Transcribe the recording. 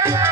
Thank you.